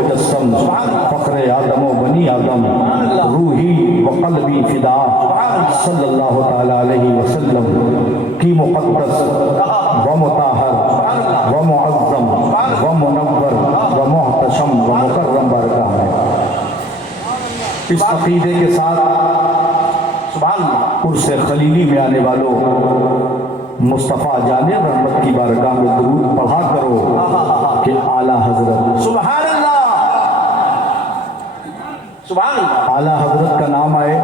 مجسم فخر آدم و بنی آدم روحی و قلبی فدا صلی اللہ تعالی علیہ وسلم کی مقدس و مطہر و معظم و منور و محتشم و مکرم بارگاہ ہے۔ اس عقیدے کے ساتھ عرس خلیلی میں آنے والوں مصطفیٰ جان رحمت کی بارگاہ میں درود پڑھا کرو کہ اعلیٰ حضرت سبحان اللہ سبحان اللہ اعلیٰ حضرت کا نام آئے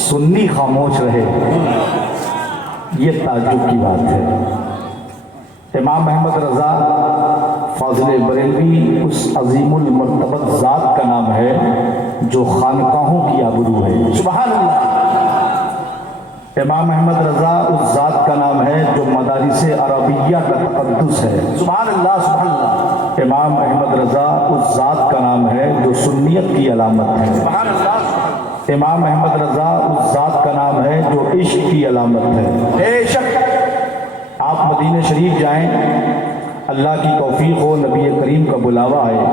سنی خاموش رہے، یہ تعجب کی بات ہے۔ امام احمد رضا فاضل بریلوی اس عظیم المرتبت ذات کا نام ہے جو خانقاہوں کی آبرو ہے۔ سبحان اللہ امام احمد رضا اس ذات کا نام ہے جو مدارس عربیہ کا تقدس ہے۔ سبحان اللہ سبحان اللہ امام احمد رضا اس ذات کا نام ہے جو سنیت کی علامت ہے۔ سبحان اللہ امام احمد رضا اس ذات کا نام ہے جو عشق کی علامت ہے۔ بے شک آپ مدینہ شریف جائیں، اللہ کی توفیق ہو، نبی کریم کا بلاوا آئے،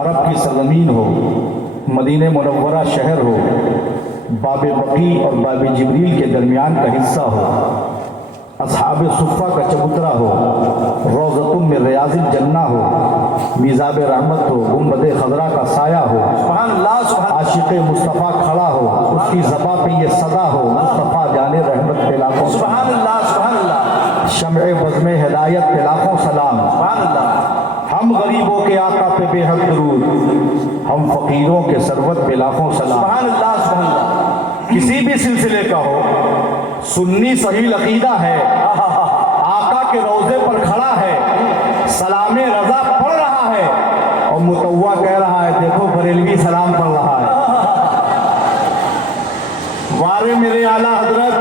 عرب کی سرزمین ہو، مدینہ منورہ شہر ہو، باب بقی اور باب جبریل کے درمیان کا حصہ ہو، اصحاب صفہ کا چبوترا ہو، روضۃ من ریاض الجنہ ہو، میزاب رحمت ہو، گنبد خضرا کا سایہ ہو، سبحان اللہ سبحان عاشق مصطفیٰ کھڑا ہو، اس کی زباں پہ یہ صدا ہو، مصطفیٰ جان رحمت پہ لاکھوں سبحان اللہ سبحان اللہ شمع بزم ہدایت پہ لاکھوں سلام۔ سبحان اللہ ہم غریبوں کے آقا پہ بے حد درود، ہم فقیروں کے ثروت پہ لاکھوں سلام۔ سبحان اللہ سبحان اللہ کسی بھی سلسلے کا ہو، سنی صحیح عقیدہ ہے، آقا کے روضے پر کھڑا ہے، سلام رضا پڑھ رہا ہے اور متوا کہہ رہا ہے دیکھو بریلوی سلام پڑھ رہا ہے۔ وارے میرے اعلیٰ حضرت،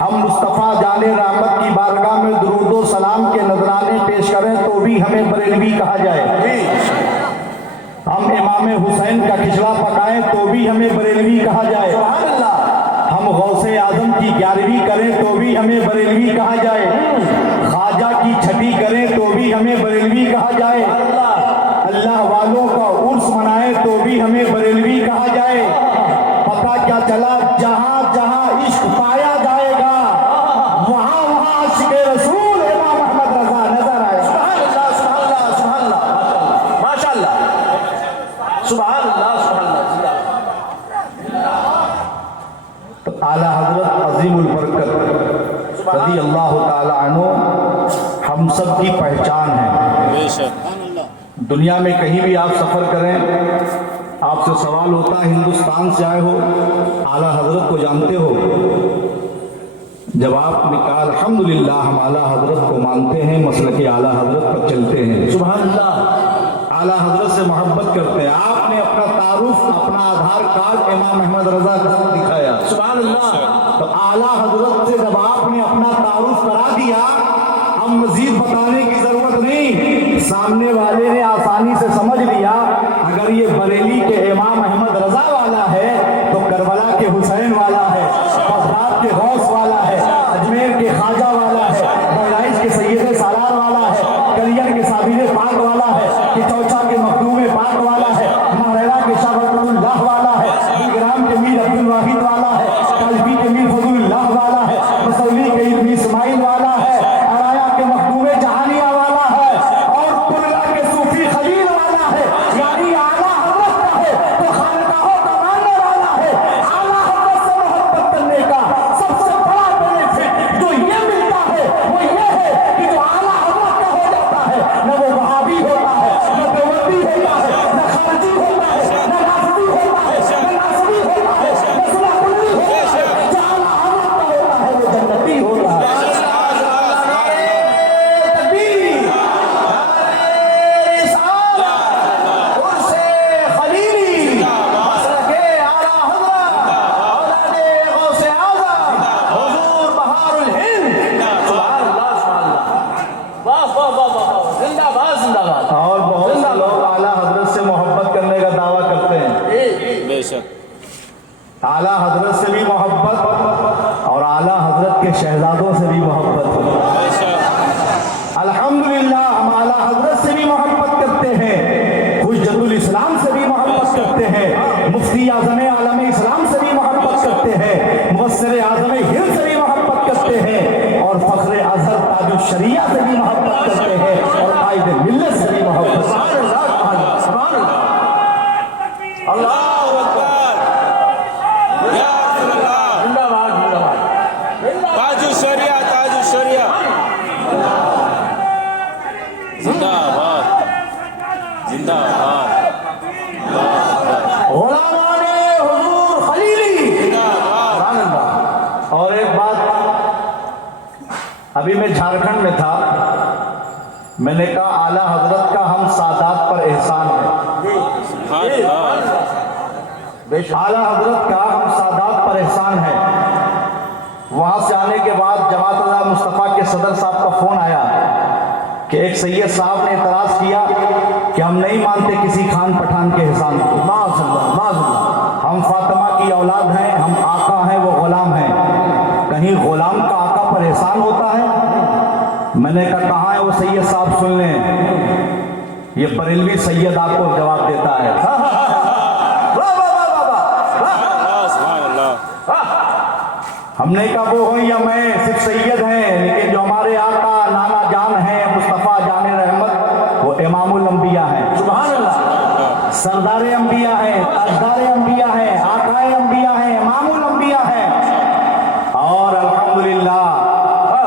ہم مصطفیٰ جان رحمت کی بارگاہ میں درود و سلام کے نذرانے پیش کریں تو بھی ہمیں بریلوی کہا جائے، ہم امام حسین کا کھچڑا پکائیں تو بھی ہمیں بریلوی کہا جائے، سبحان اللہ ہم غوث اعظم کی 11ویں کریں تو بھی ہمیں بریلوی کہا جائے، خواجہ کی 6 کریں تو بھی ہمیں بریلوی کہا جائے، اللہ والوں کا عرس منائیں تو بھی ہمیں بریلوی کہا جائے۔ پتہ کیا چلا جہاں جہاں عشق پایا جائے گا وہاں وہاں عشق رسول امام احمد رضا نظر آئے گا۔ سبحان اللہ سبحان اللہ سبحان اللہ ماشاء اللہ سبحان اللہ سبحان اللہ تو اعلیٰ حضرت عظیم البرکت رضی اللہ تعالی عنہ ہم سب کی پہچان ہے۔ دنیا میں کہیں بھی آپ سفر کریں، آپ سے سوال ہوتا ہے ہندوستان سے آئے ہو، اعلیٰ حضرت کو جانتے ہو؟ جب آپ نے کہا الحمدللہ ہم اعلیٰ حضرت کو مانتے ہیں، مسلک اعلیٰ حضرت پر چلتے ہیں، سبحان اللہ اعلیٰ حضرت سے محبت کرتے ہیں، آپ نے اپنا تعارف، اپنا آدھار کارڈ امام احمد رضا کا دکھایا، سبحان اللہ تو اعلیٰ حضرت سے جب آپ نے اپنا تعارف کرا دیا، اب مزید بتانے کی ضرورت نہیں، سامنے والے نے آسانی سے سمجھ لیا اگر یہ بریلی کے امام احمد رضا والا ہے تو کربلا کے حسین والا ہے، بغداد کے غوث والا ہے، اجمیر کے خواجہ والا ہے، بہرائچ کے سید سالار والا ہے، کلیئر کے صابر پاک والا ہے، چوچا کے مخدوم پاک والا ہے، مہریرا کے شاہ ولی اللہ والا ہے، گرام کے میر عبد الواحد والا ہے، کالبی کے میر فضل اللہ والا ہے، مسولی کے ابن اسماعیل والا ہے، ارایا کے مخدوم جہانیہ والا ہے، اور تلگا کے صوفی خلیل والا ہے، یعنی اعلیٰ حضرت کا ہے تو خانقاہوں کا ماننے والا ہے۔ اعلیٰ حضرت سے محبت کرنے کا سب سے بڑا بینیفٹ جو یہ ملتا ہے وہ یہ ہے کہ جو اعلیٰ حضرت کا ہو جاتا ہے نہ وہ وہابی ہوتا ہے، نہ دیوبندی ہوتا ہے، نہ خارجی ہوتا ہے، نہ ناصری ہوتا ہے، نہ ناصری ہوتا ہے، نہ صلح کلی ہوتا ہے، جو اعلیٰ حضرت کا ہوتا ہے وہ جنتی ہوتا ہے۔ اور بہت سے لوگ اعلیٰ حضرت سے محبت کرنے کا دعویٰ کرتے ہیں، بے شک اعلیٰ حضرت سے بھی محبت اور اعلیٰ حضرت کے شہزادوں سے بھی محبت، بے شک الحمدللہ ہم اعلیٰ حضرت سے بھی محبت اللہ سے بھی محبت کرتے ہیں اور قائد ملت سے بھی محبت کرتے ہیں۔ سبحان اللہ اللہ اکبر یا رسول اللہ زندہ باد زندہ باد تاج الشریعہ تاج الشریعہ زندہ باد زندہ باد غلامان حضور خلیلی۔ سبحان اللہ اور ایک بات، ابھی میں جھارکھنڈ میں تھا، میں نے کہا اعلیٰ حضرت کا ہم سادات پر احسان ہے، سبحان اللہ اعلیٰ حضرت کا ہم سادات پر احسان ہے۔ وہاں سے آنے کے بعد جماعت اللہ مصطفیٰ کے صدر صاحب کا فون آیا کہ ایک سید صاحب نے اعتراض کیا کہ ہم نہیں مانتے کسی خان پٹھان کے احسان کو، معاذ اللہ ہم فاطمہ کی اولاد ہیں، ہم آقا ہیں وہ غلام ہیں، کہیں غلام کا آقا پر احسان ہوتا ہے؟ میں نے کہا کہاں ہے وہ سید صاحب، سن لیں، یہ بریلوی سید آپ کو جواب دیتا ہے۔ واہ واہ واہ واہ واہ سبحان اللہ ہم نے کہا وہ ہوں یا میں صرف سید ہیں، لیکن جو ہمارے آقا نانا جان ہیں مصطفیٰ جان رحمت، وہ امام الانبیاء ہیں، سبحان اللہ سردار انبیاء ہیں، تاجدار انبیاء ہیں، آقائے انبیاء ہیں، امام الانبیاء ہیں۔ اور الحمدللہ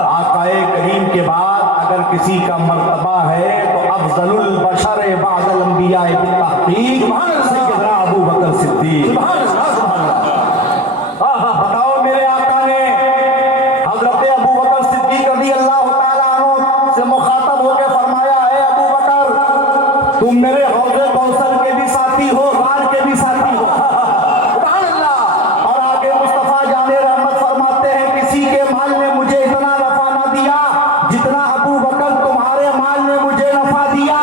آقائے کریم کے بعد اگر کسی کا مرتبہ ہے تو افضل البشر بعد الانبیاء بالتحقیق سیدنا ابو بکر صدیق۔ سبحان اللہ سبحان اللہ بتاؤ میرے آقا نے حضرت ابو بکر صدیق رضی اللہ تعالیٰ عنہ سے مخاطب ہو کے فرمایا، اے ابو بکر تم میرے حوض کوثر کے بھی ساتھی ہو، غار کے بھی ساتھی ہو۔ سبحان اللہ اور آگے مصطفیٰ جان رحمت فرماتے ہیں کسی کے مال نے مجھے اتنا نفع نہ دیا جتنا ابو بکر تمہارے مال نے مجھے نفع دیا۔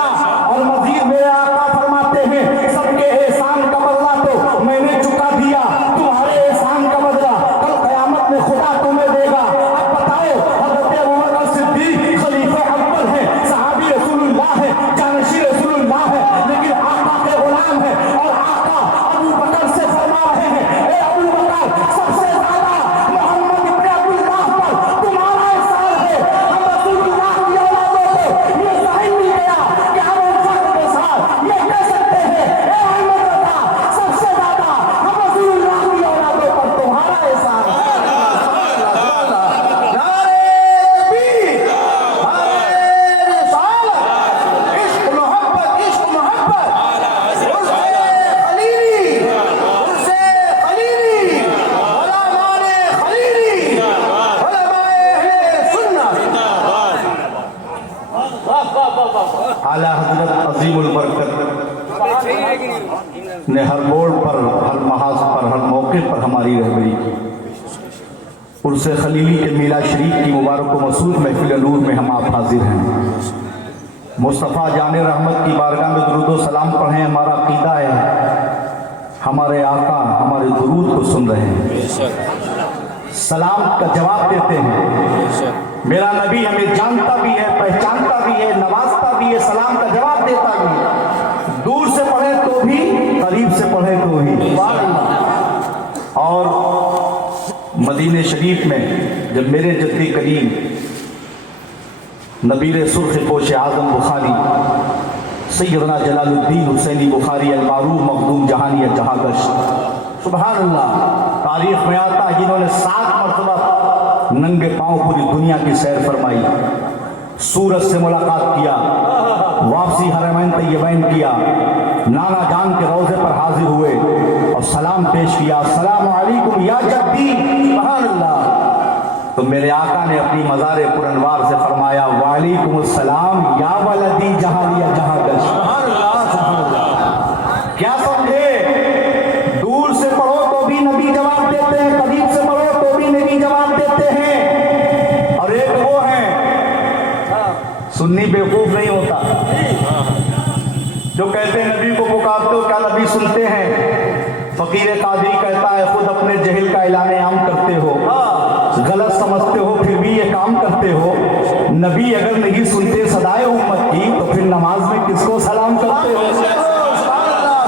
اور مزید میرے آقا فرماتے ہیں سب کے احسان کا بدلہ تو میں نے چکا دیا، تمہارے احسان کا بدلہ کل قیامت میں خدا تمہیں دے گا۔ اب بتاؤ حضرت ابو بکر صدیق خلیفہ اکبر ہے، صحابی رسول اللہ ہے، جانشی رسول اللہ ہے، لیکن آقا کے غلام ہے، اور آقا ابو بکر سے فرما رہے ہیں اے ابو بکر سب سے زیادہ محمد ابن عبداللہ پر تمہارا احسان ہے۔ ہم رسول اللہ کی اولادوں کو یہ ظاہر مل گیا کہ ہم ان فخر کے ساتھ یہ کہہ سکتے ہیں اے احمد رضا سب سے زیادہ ہم رسول اللہ کی اولادوں پر تمہارا احسان ہے۔ نعرے تکبیر نعرے رسالت عشق محبت عشق محبت عرص خلیلی عرص خلیلی غلامان خلیلی علماء اہل سنت واہ واہ واہ واہ اعلیٰ حضرت عظیم البرکت نے ہر موڑ پر، ہر محاذ پر، ہر موقع پر ہماری رہبری کی۔ عرس خلیلی کے میلاد شریف کی مبارک و مسعود محفل نور میں ہم آپ حاضر ہیں۔ مصطفیٰ جان رحمت کی بارگاہ میں درود و سلام پڑھیں، ہمارا عقیدہ ہے ہمارے آقا ہمارے درود کو سن رہے ہیں، بے شک سلام کا جواب دیتے ہیں۔ بے شک میرا نبی ہمیں جانتا بھی ہے، پہچانتا بھی ہے، نوازتا بھی ہے، سلام کا جواب دیتا بھی ہے، دور سے پڑھے تو بھی قریب سے پڑھے تو بھی۔ اور مدینہ شریف میں جب میرے جدی کریم نبیر سرخ پوش اعظم بخاری سیدنا جلال الدین حسینی بخاری المعروف مخدوم جہانی جہاں گشت، سبحان اللہ، تاریخ میں آتا ہے جنہوں نے 7 مرتبہ ننگے پاؤں پوری دنیا کی سیر فرمائی، سورج سے ملاقات کیا، واپسی حرمین طیبین کیا، نانا جان کے روضے پر حاضر ہوئے اور سلام پیش کیا، السلام علیکم یا جدی، سبحان اللہ۔ تو میرے آقا نے اپنی مزار پر انوار سے فرمایا وعلیکم السلام یا ولدی جہاں لیا جہاں گشت، سبحان اللہ سبحان اللہ کیا سمجھے؟ دور سے پڑھو تو بھی نبی جواب دیتے ہیں، قریب سے پڑھو تو بھی نبی جواب دیتے ہیں۔ اور ایک وہ ہیں سنی بیوقوف نہیں ہوتا جو کہتے ہیں نبی کو پکارتے ہو کیا نبی سنتے ہیں؟ فقیر قادری کہتا ہے خود اپنے جہل کا اعلان عام کرتے ہو، غلط سمجھتے ہو پھر بھی یہ کام کرتے ہو۔ نبی اگر نہیں سنتے صدائے امت کی تو پھر نماز میں کس کو سلام کرتے ہو؟ سبحان اللہ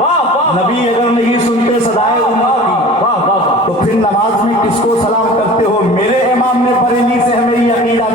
واہ واہ نبی اگر نہیں سنتے صدائے امت کی واہ واہ تو پھر نماز میں کس کو سلام کرتے ہو؟ میرے امام نے بریلی سے ہمیں یہ عقیدہ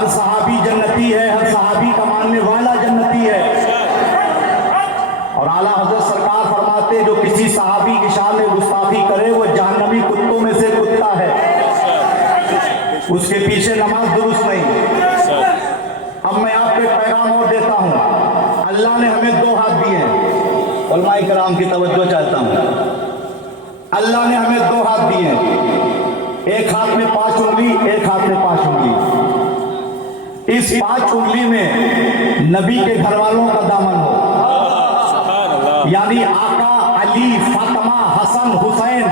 ہر صحابی جنتی ہے، ہر صحابی کا ماننے والا جنتی ہے۔ اور اعلیٰ حضرت سرکار فرماتے جو کسی صحابی کی شان میں گستاخی کرے وہ جہنمی کتوں میں سے کتا ہے، اس کے پیچھے نماز درست نہیں۔ اب میں آپ کو ایک پیغام اور دیتا ہوں، اللہ نے ہمیں دو ہاتھ دیے ہیں، علماء کرام کی توجہ چاہتا ہوں۔ اللہ نے ہمیں دو ہاتھ دیے ہیں، ایک ہاتھ میں 5 انگلی، ایک ہاتھ میں 5 انگلی۔ اس 5 انگلی میں نبی کے گھر والوں کا دامن ہو، یعنی آقا، علی، فاطمہ، حسن، حسین،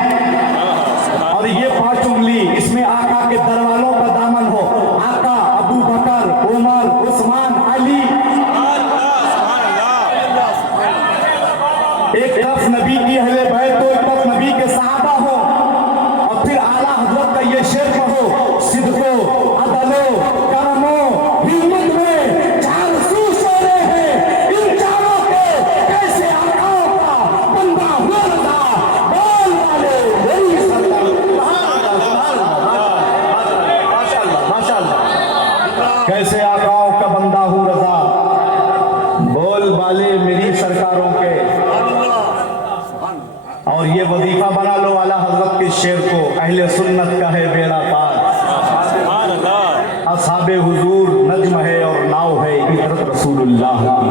اور یہ 5 انگلی اس میں آقا کے در والوں کا دامن ہو، آقا، ابو بکر، عمر، عثمان، علی۔ ایک طرف نبی کی اہل بیت ہو، ایک طرف نبی کے صحابہ ہو، اور پھر اعلیٰ حضرت کا یہ شعر پڑھو، صدق و عدل و کرم و ہمت میں 400 شعریں ہیں، ان چاروں کے کیسے آقاؤں کا بندہ ہوا رضا، بول والے میری سرکار۔ کیسے آقاؤں کا بندہ ہوں رضا، بول والے میری سرکاروں کے۔ اور یہ وظیفہ بنا لو اعلیٰ حضرت کے شعر کو، اہل سنت کا ہے بیڑا پار، اصحاب حضور نجم ہے اور ناؤ ہے عطرت رسول اللہ کی۔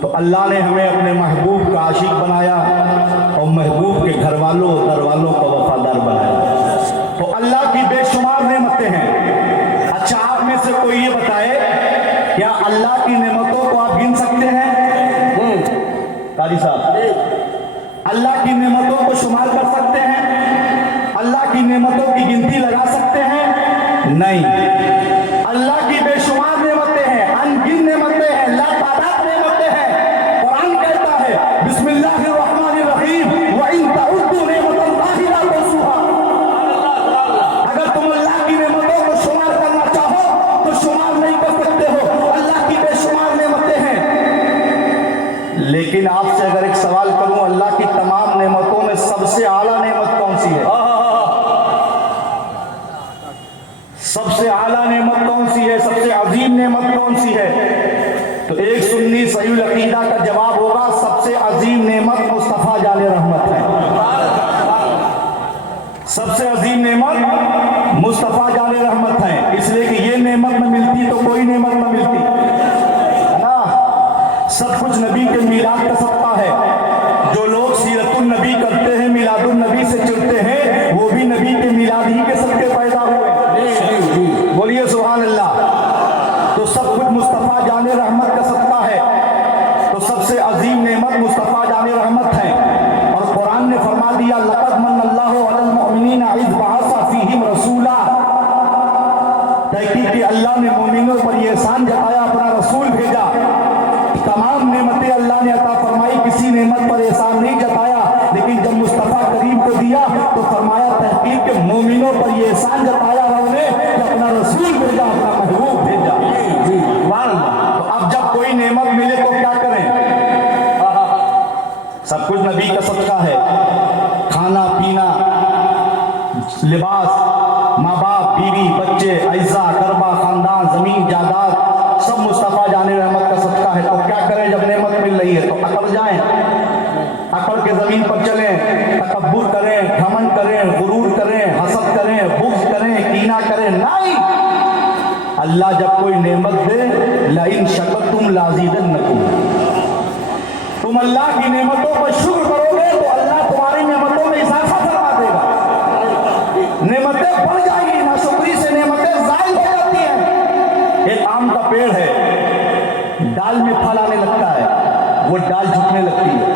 تو اللہ نے ہمیں اپنے محبوب کا عاشق بنایا اور محبوب کے گھر والوں در والوں کا وفادار بنایا۔ تو اللہ کی بے شمار نعمتیں ہیں۔ اچھا آپ میں سے کوئی یہ بتائے کیا اللہ کی نعمتوں کو آپ گن سکتے ہیں؟ قاری صاحب، اللہ کی نعمتوں کو شمار کر سکتے ہیں؟ اللہ کی نعمتوں کی گنتی لگا سکتے ہیں؟ نہیں۔ اللہ کی بے شمار نعمتیں ہیں، ان گن نعمتیں ہیں، لا تعداد نعمتیں ہیں۔ قرآن کہتا ہے بسم اللہ الرحمن الرحیم وَإِن تَعُدُّوا نِعْمَتَ اللَّهِ لَا تُحْصُوهَا۔ اگر تم اللہ کی نعمتوں کو شمار کرنا چاہو تو شمار نہیں کر سکتے ہو، اللہ کی بے شمار نعمتیں ہیں۔ لیکن آپ سے اگر ایک سوال کروں، اللہ کی تمام نعمتوں میں سب سے اعلیٰ نعمت کون سی ہے؟ سب سے اعلیٰ نعمت کون سی ہے؟ سب سے عظیم نعمت کون سی ہے؟ تو ایک سنی صحیح العقیدہ کا جواب ہوگا سب سے عظیم نعمت مصطفیٰ جان رحمت ہے۔ سب سے عظیم نعمت مصطفیٰ جان رحمت ہے، اس لیے کہ یہ نعمت نہ ملتی تو کوئی نعمت نہ ملتی ہے نا۔ سب کچھ نبی کے میلاد کا صدقہ ہے۔ جو لوگ سیرت النبی کرتے ہیں، میلاد النبی سے چلتے ہیں، وہ بھی نبی کے میلاد ہی کے صدقے پیدا ہوئے۔ بولیے سبحان اللہ۔ تو سب کچھ مصطفیٰ جان رحمت کا صدقہ ہے۔ تو سب سے عظیم نعمت مصطفیٰ جان رحمت ہے۔ اور قرآن نے فرما دیا لقد من اللہ علی المؤمنین اذ بعث فیہم رسولا۔ تحقیق کہ اللہ نے مومنوں پر یہ احسان جتایا، اپنا رسول بھیجا۔ تمام نعمتیں اللہ نے عطا فرمائی، کسی نعمت پر احسان نہیں جتایا، لیکن جب مصطفیٰ کریم کو دیا تو فرمایا تحقیق کہ مومنوں پر یہ احسان جتایا انہوں نے کہ اپنا رسول بھیجا، اپنا محبوب بھیجا۔ تو اب جب کوئی نعمت ملے تو کیا کریں؟ سب کچھ نبی کا صدقہ ہے۔ کھانا پینا، لباس، ماں باپ، بیوی، بچے، اعزا، قربہ، خاندان، زمین، جائیداد، سب مصطفیٰ جان رحمت کا صدقہ ہے۔ تو کیا کریں جب نعمت مل رہی ہے؟ تو اکڑ جائیں، اکڑ کے زمین پر چلیں، تکبر کریں، گھمنڈ کریں، غرور کریں، حسد کریں، بغض کریں، کینہ کریں؟ نہیں۔ اللہ جب کوئی نعمت دے لَإِن شَكَرْتُمْ لَأَزِيدَنَّكُمْ، تم اللہ کی نعمتوں پر شکر کرو گے تو اللہ تمہاری نعمتوں میں اضافہ فرما دے گا، نعمتیں بڑھ جائیں گی۔ ناشکری سے نعمتیں ضائع ہو جاتی ہیں۔ ایک آم کا پیڑ ہے، ڈال میں پھل آنے لگتا ہے، وہ ڈال جھکنے لگتی ہے،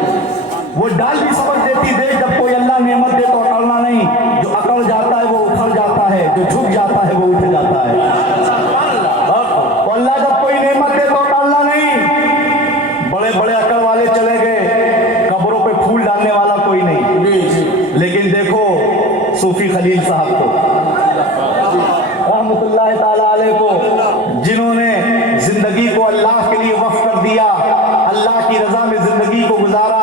وہ ڈال بھی سبق دیتی ہے جب کوئی اللہ نعمت دے تو اکڑنا نہیں، جو اکڑ جاتا ہے وہ اکھڑ جاتا ہے، جو جھک جاتا ہے وہ اٹھ جاتا ہے۔ تو اللہ جب کوئی نعمت دے تو اکڑنا نہیں۔ بڑے بڑے عقل والے چلے گئے، قبروں پہ پھول ڈالنے والا کوئی نہیں۔ لیکن دیکھو صوفی خلیل صاحب کو رحمت اللہ تعالیٰ علیہ کو، جنہوں نے زندگی کو اللہ کے لیے وقف کر دیا، اللہ کی رضا میں زندگی کو گزارا،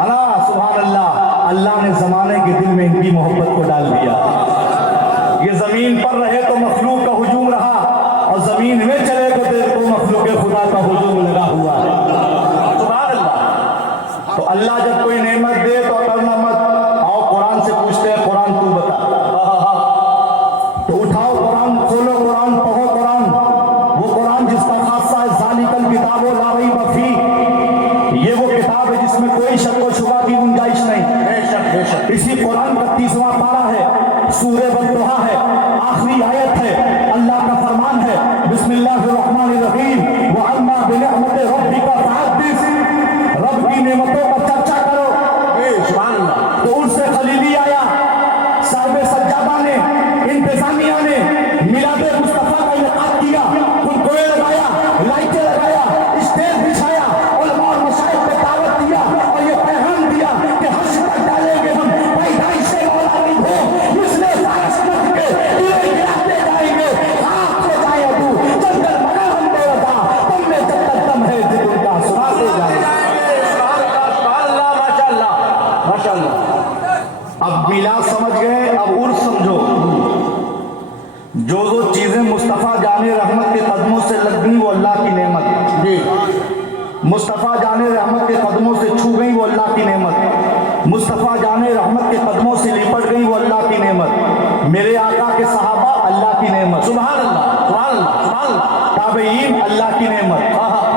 ہے نا؟ سبحان اللہ۔ اللہ نے زمانے کے دل میں ان کی محبت کو ڈال دیا۔ یہ زمین پر رہے تو مخلوق کا ہجوم رہا، بسم اللہ الرحمن الرحیم وَأَمَّا بِنِعْمَتِ رَبِّكَ فَحَدِّثْ، رب کی نعمتوں پر چرچا کرو. سبحان اللہ. تو ان سے خلیلی آیا، صاحب سجادہ نے، انتظامیہ نے میلاد مصطفیٰ کا انعقاد کیا، گلدستے لگایا، لائٹیں لگایا، اسٹیج بچھایا، علماء اور مشائخ پہ دعوت دیا اور یہ پیغام دیا کہ حشر تک ڈالیں گے ہم پیدائش سے مولا نہیں ہو، اس نے سارس مت کے دیے گراتے جائیں گے، خاک سے جائے ابو جنگل بنا ہم بے وفا، تم میں جب تک دم ہے ذکر کا سناتے جائیں گے. سبحان اللہ. ماشاء اللہ ماشاء اللہ. اب میلاد سمجھ گئے، اب عرس سمجھو. جو چیزیں مصطفیٰ جان رحمت کے قدموں سے لگ گئیں وہ اللہ کی نعمت. جی. مصطفیٰ جان رحمت کے قدموں سے چھو گئیں وہ اللہ کی نعمت. مصطفیٰ جان رحمت کے قدموں سے لپٹ گئیں وہ اللہ کی نعمت. میرے آقا کے صحابہ اللہ کی نعمت. سبحان اللہ سبحان اللہ سبحان اللہ. تابعین اللہ کی نعمت.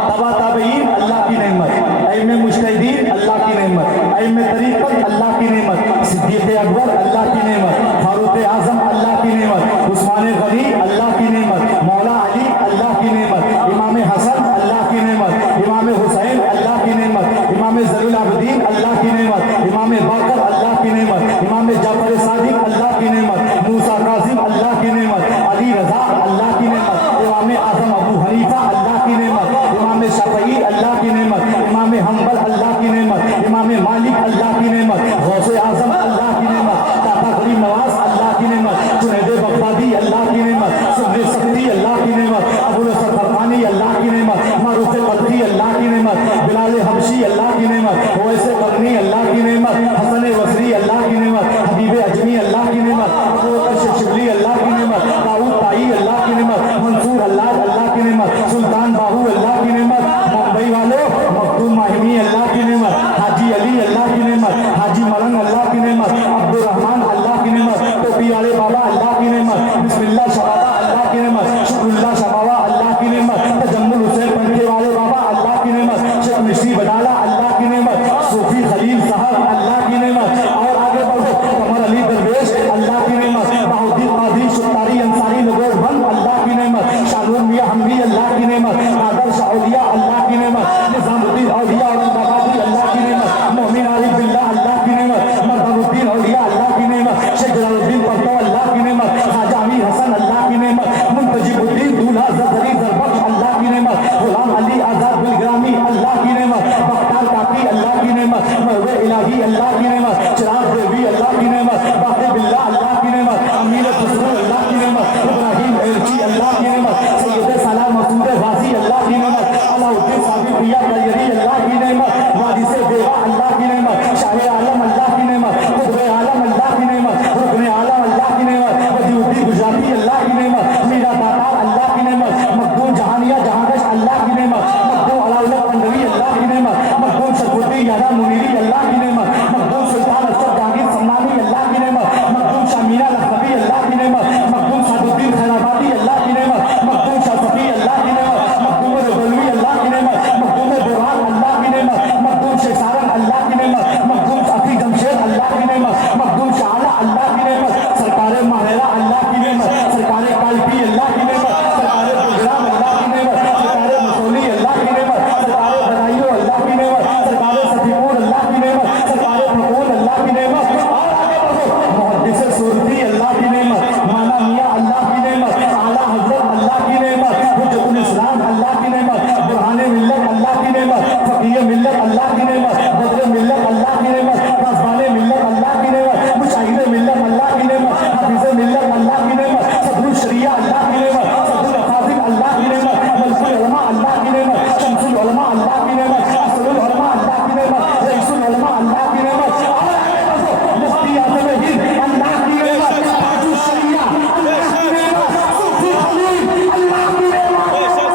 تبا تابعین اللہ کی نعمت. ائمہ مجتہدین اللہ کی نعمت. ائمہ طریقت اللہ کی نعمت. صدیق اکبر اللہ کی نعمت. فاروق اعظم اللہ کی نعمت. عثمان غنی اللہ کی نعمت. مولا علی اللہ کی نعمت. امام حسن اللہ کی نعمت. امام حسین اللہ کی نعمت. امام زین العابدین اللہ کی نعمت. امام باقر اللہ کی نعمت. امام جعفر صادق اللہ کی نعمت. موسیٰ کاظم اللہ کی نعمت. علی رضا اللہ کی نعمت. امام اعظم ابو حنیفہ اللہ کی نعمت. امام شافعی اللہ کی نعمت. امام حنبل اللہ کی نعمت. امام مالک اللہ کی نعمت. غوث اعظم اللہ کی نعمت. داتا غریب نواز اللہ کی نعمت. جنید بغدادی اللہ کی نعمت. صدر سکتی اللہ کی نعمت. ابو نصر فرقانی اللہ کی نعمت. معروف قدری اللہ کی نعمت. بلال حبشی اللہ کی نعمت. اویس قرنی اللہ کی نعمت. حسن بصری اللہ کی نعمت. حبیب اجمی اللہ کی نعمت. ابو بکر شبلی اللہ کی نعمت. داؤد طائی اللہ کی نعمت. منصور اللہ کی نعمت. سلطان باہو اللہ کی نعمت. ممبئی والوں مخدوم ماہمی اللہ کی نعمت. حاجی علی اللہ کی نعمت. حاجی ملنگ اللہ کی نعمت. عبد الرحمان اللہ کی نعمت. ٹوپی والے بابا اللہ کی نعمت. بسم اللہ شبابہ اللہ کی نعمت. شکر اللہ شبابہ اللہ کی نعمت. تجمل حسین پنکے والے بابا اللہ کی نعمت. شیخ مشری بدالہ اللہ کی نعمت. صوفی خلیل صاحب اللہ کی نعمت. اور آگے بڑھو قمر علی درویش اللہ کی نعمت. بہاؤدین قادری شتاری انصاری نگوش بند اللہ کی نعمت. شاہنور میاں حمدی اللہ کی نعمت. نادر شاہ اولیاء اللہ کی نعمت. نظام الدین اولیاء اور بابادی اللہ کی نعمت. مومن عارف باللہ اللہ کی نعمت. مرحب الدین اولیاء اللہ کی نعمت. شیخ جلال الدین پرتو اللہ کی نعمت. خواجہ امیر حسن اللہ کی نعمت. منتجب الدین دولہا زرزری زربخش اللہ کی نعمت. غلام علی آزاد بلگرامی اللہ کی نعمت. بختار کاکی اللہ کی نعمت. مروے الہی اللہ کی نعمت. چراغ دیوی اللہ کی نعمت. باقر باللہ اللہ کی نعمت. امیر خسرو اللہ کی نعمت. ابراہیم ایرچی اللہ کی نعمت. سید سلام مسعود غازی اللہ کی نعمت. علاء الدین صابر پریا کلیری اللہ کی نعمت. وارث بیوا اللہ کی نعمت. شاہ عالم اللہ کی نعمت. قطب عالم اللہ کی نعمت. رکن عالم اللہ کی نعمت. بدیع الدین گجراتی اللہ کی نعمت. میرا داتار اللہ کی نعمت. مخدوم جہانیہ جہانگش اللہ کی نعمت. مخدوم علاؤلہ پنڈوی اللہ کی نعمت. مخدوم شرف الدین یارا منیری اللہ کی نعمت. مخدوم سلطان اشرف جہانگیر سمانی اللہ کی نعمت. مخدوم شاہ میرا لخنوی اللہ کی نعمت. مخدوم سعد الدین خیرآبادی اللہ کی نعمت. مخدوم شاہ صفی اللہ کی نعمت. مخدوم ربلوی اللہ کی نعمت. مخدوم برہان اللہ کی نعمت. مخدوم شیخ سارن اللہ کی نعمت. مخدوم صافی جمشید اللہ کی نعمت. مخدوم شاہلہ اللہ کی نعمت. سرکار ماہرہ اللہ کی نعمت. سرکار کالپی اللہ کی نعمت. سرکار پروگرام اللہ کی نعمت. سرکار مسولی اللہ کی نعمت. سرکار برائیو اللہ کی نعمت. سرکار صفیپور اللہ کی نعمت. سرکار فقول اللہ کی نعمت. اور آگے بڑھو محدث سورتی اللہ کی نعمت. مانا میاں اللہ کی نعمت. اعلیٰ حضرت اللہ کی نعمت. حجت الاسلام اللہ کی نعمت. برہان ملت اللہ کی نعمت. فقیہ ملت اللہ کی نعمت. بدر ملت اللہ کی نعمت. رضوان ملت اللہ کی نعمت. مشاہد ملت اللہ کی نعمت. حافظ ملت اللہ کی نعمت. صدر الشریعہ اللہ کی نعمت. صدر الافاضل اللہ کی نعمت. ملک العلماء اللہ کی نعمت. شمس العلماء اللہ کی نعمت. اصل العلماء اللہ کی نعمت. رئیس العلماء اللہ کی نعمت. اور آگے بڑھو مفتی اعظم ہند اللہ کی نعمت. تاج الشریعہ اللہ کی نعمت. صوفی خلیل اللہ کی نعمت.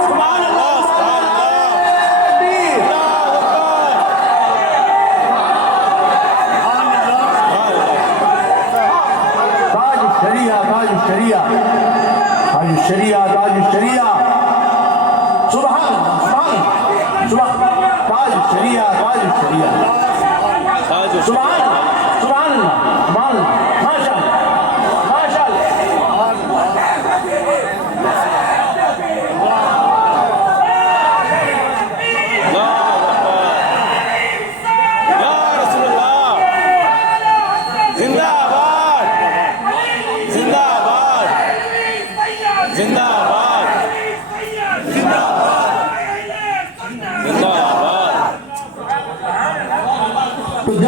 سبحان اللہ سبحان اللہ. تاج الشریعہ تاج الشریعہ تاج الشریعہ تاج الشریعہ. سبحان اللہ سبحان اللہ سبحان تاج الشریعہ تاج الشریعہ. تاج سبحان اللہ سبحان اللہ سبحان اللہ. ماشاء اللہ ماشاء اللہ.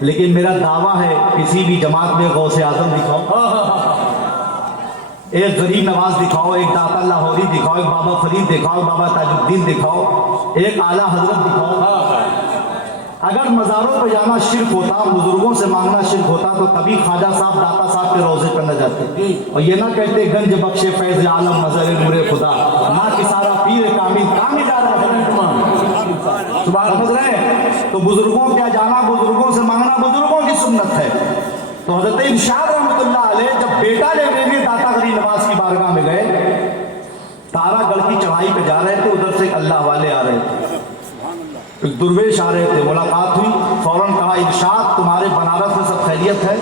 لیکن میرا دعویٰ ہے کسی بھی جماعت میں غوث اعظم دکھاؤ، ایک غریب نواز دکھاؤ، ایک داتا لاہوری دکھاؤ، ایک بابا فرید دکھاؤ، بابا تاج الدین دکھاؤ، ایک اعلیٰ حضرت دکھاؤ۔ اگر مزاروں پہ جانا شرک ہوتا، بزرگوں سے مانگنا شرک ہوتا، تو کبھی خواجہ صاحب داتا صاحب کے روضے پر نہ جاتے اور یہ نہ کہتے گنج بخش فیض عالم مظہر نور خدا، ماں کی سارا پیر کامل کامل جا رہا ہے، سمجھ رہے ہیں؟ تو بزرگوں کیا جانا، بزرگوں سے مانگنا بزرگوں کی سنت ہے۔ تو حضرت ارشاد رحمۃ اللہ علیہ جب بیٹا لینے کے لیے داتا غریب نواز کی بارگاہ میں گئے، تارا گڑھ کی چڑھائی پہ جا رہے تھے، ادھر سے ایک اللہ والے آ رہے تھے، ایک درویش آ رہے تھے، ملاقات ہوئی، فوراً کہا ارشاد تمہارے بنارس میں سب خیریت ہے؟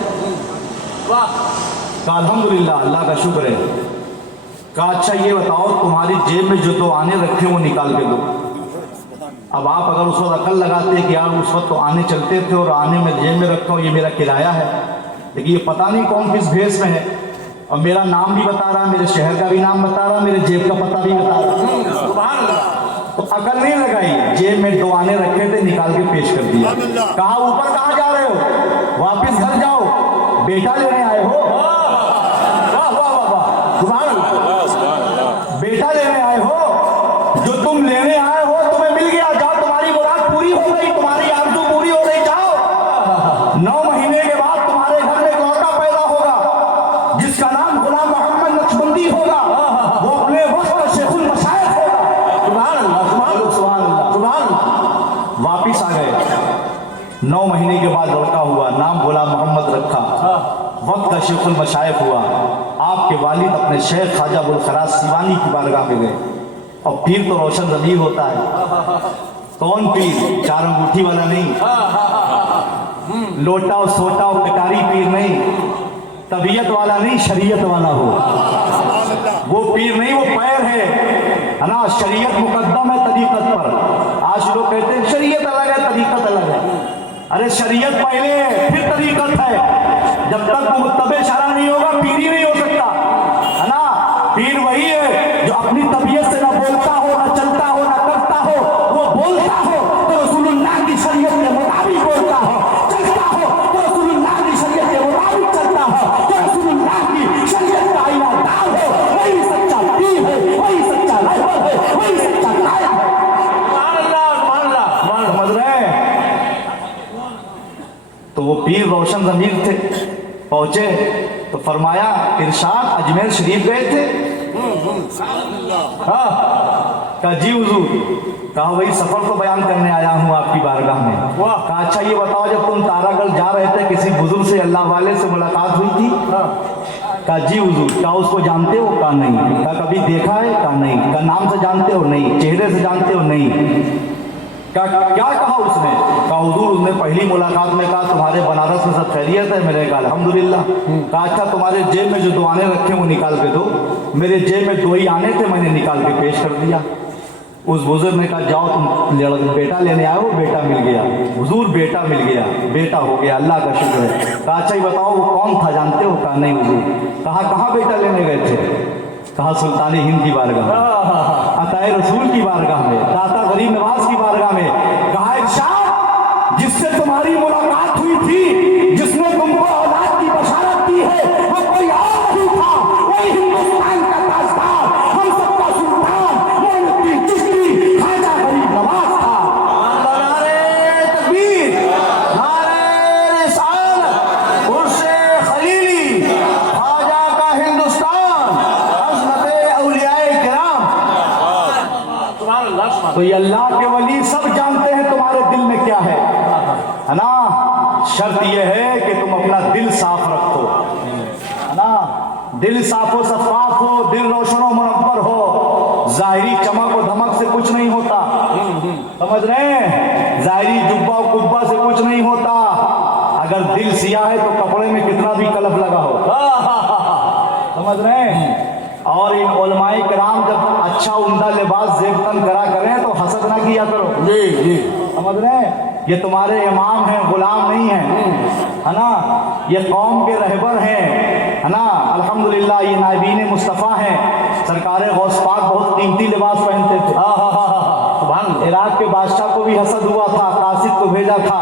کہا الحمدللہ اللہ کا شکر ہے۔ کہا اچھا یہ بتاؤ تمہاری جیب میں جو تو آنے رکھے وہ نکال کے دو۔ اب آپ اگر اس وقت عقل لگاتے کہ یار اس وقت تو آنے چلتے تھے اور آنے میں جیب میں رکھتا ہوں، یہ میرا کرایہ ہے، لیکن یہ پتہ نہیں کون کس بھیس میں ہے، اور میرا نام بھی بتا رہا، میرے شہر کا بھی نام بتا رہا، میرے جیب کا پتہ بھی بتا رہا، سبحان اللہ۔ تو عقل نہیں لگائی، جیب میں 2 آنے رکھے تھے نکال کے پیش کر دیا۔ کہا اوپر کہاں جا رہے ہو؟ واپس گھر جاؤ، بیٹا لینے آئے ہو؟ واہ واہ واہ واہ، سبحان اللہ، بیٹا لینے آئے ہو، جو تم لینے آئے ہو تمہیں مل گیا، جاؤ تمہاری مراد پوری ہو گئی، تمہاری آرزو پوری ہو گئی، جاؤ۔ 9 مہینے کے بعد تمہارے گھر میں ایک لڑکا پیدا ہوگا جس کا نام غلام محمد نقشبندی ہوگا، وہ اپنے وقت کا شیخ المشائخ ہوگا۔ سبحان اللہ سبحان اللہ سبحان اللہ سبحان اللہ۔ واپس آ گئے، 9 مہینے کے بعد لڑکا ہوا، نام غلام محمد رکھا، وقت کا شیخ المشائخ ہوا۔ آپ کے والد اپنے شیخ خواجہ ابوالخراج سیوانی کی بارگاہ میں گئے، اور پیر تو روشن ضمیر ہوتا ہے، کون پیر؟ 4 انگوٹھی والا نہیں، لوٹا اور سوٹا اور کٹاری پیر نہیں، طبیعت والا نہیں، شریعت والا ہو، وہ پیر نہیں، وہ پیر ہے نا۔ شریعت مقدم ہے طریقت پر۔ آج لوگ کہتے ہیں شریعت الگ ہے طریقت الگ ہے، ارے شریعت پہلے ہے پھر طریقت ہے۔ جب تک متبع شرع نہیں ہوگا پیر ہی نہیں ہو سکتا، ہے نا۔ پیر وہی ہے جو اپنی طبیعت سے نہ بولتا ہو، نہ چلتا ہو، نہ کرتا ہو، وہ بولتا ہو تو رسول اللہ کی شریعت کے مطابق بولتا ہو، چلتا ہو تو رسول اللہ کی شریعت کے مطابق چلتا ہو، تو رسول اللہ کی شریعت کا آئینہ دار ہو، وہی سچا پیر ہے، وہی سچا رہبر ہے، وہی سچا قائد ہے۔ سبحان اللہ سبحان اللہ، سمجھ رہے ہیں؟ تو وہ پیر روشن ضمیر تھے، پہنچے تو فرمایا ارشاد اجمیر شریف گئے تھے؟ ہاں۔ کہا جی حضور۔ کہا وہی سفر کو بیان کرنے آیا ہوں آپ کی بارگاہ میں۔ کہا اچھا یہ بتاؤ جب تم تارا گڑھ جا رہے تھے کسی بزرگ سے اللہ والے سے ملاقات ہوئی تھی؟ کہا جی حضور۔ کہا اس کو جانتے ہو؟ کہا نہیں۔ کہا کبھی دیکھا ہے؟ کہا نہیں۔ کہا نام سے جانتے ہو؟ نہیں۔ چہرے سے جانتے ہو؟ نہیں۔ کیا کہا اس نے؟ کہا حضور اس نے پہلی ملاقات میں کہا تمہارے بنارس میں سب خیریت ہے؟ میں نے کہا الحمدللہ۔ کہا اچھا تمہارے جیب میں جو 2 آنے رکھے وہ نکال کے دو۔ میرے جیب میں 2 ہی آنے تھے، میں نے نکال کے پیش کر دیا۔ اس بزرگ نے کہا جاؤ تم بیٹا لینے آئے ہو، بیٹا مل گیا۔ حضور بیٹا مل گیا، بیٹا ہو گیا، اللہ کا شکر ہے۔ کہا اچھا یہ بتاؤ وہ کون تھا جانتے ہو؟ کہا نہیں حضور۔ کہا کہاں بیٹا لینے گئے تھے؟ کہا سلطان ہند کی بارگاہ میں، عطائے رسول کی بارگاہ میں، داتا غریب نواز کی بارگاہ میں۔ کہا ارشاد جس سے تمہاری ملاقات ہوئی تھی، جس نے تم کو اولاد کی بشارت دی ہے، وہ کوئی اور نہیں تھا، وہی ہندوستان کا تاجدار، ہم سب کا سلطان، معین الدین چشتی، خواجہ غریب نواز تھا۔ نعرہ تکبیر، نعرہ رسالت، عرش خلیلی، خواجہ کا ہندوستان، عظمت اولیاء کرام۔ تو یہ اللہ کے ولی سب جانتے ہیں تمہارے دل میں کیا ہے نا۔ شرط یہ ہے کہ تم اپنا دل صاف رکھو، ہے نا۔ دل صاف و شفاف ہو، دل روشن و منور ہو، ظاہری چمک و دھمک سے کچھ نہیں ہوتا، سمجھ رہے ہیں؟ ظاہری جبہ و قبہ سے کچھ نہیں ہوتا۔ اگر دل سیاہ ہے تو کپڑے میں کتنا بھی کلف لگا ہو، سمجھ رہے ہیں؟ اور ان علماء کرام جب اچھا عمدہ لباس زیب تن کرا کریں تو حسد نہ کیا کرو، جی جی، سمجھ رہے ہیں؟ یہ تمہارے امام ہیں، غلام نہیں ہیں، ہے نا۔ یہ قوم کے رہبر ہیں، ہے نا۔ الحمدللہ یہ نائبین مصطفیٰ ہیں۔ سرکار غوث پاک بہت قیمتی لباس پہنتے تھے، عراق کے بادشاہ کو بھی حسد ہوا تھا، قاصد کو بھیجا تھا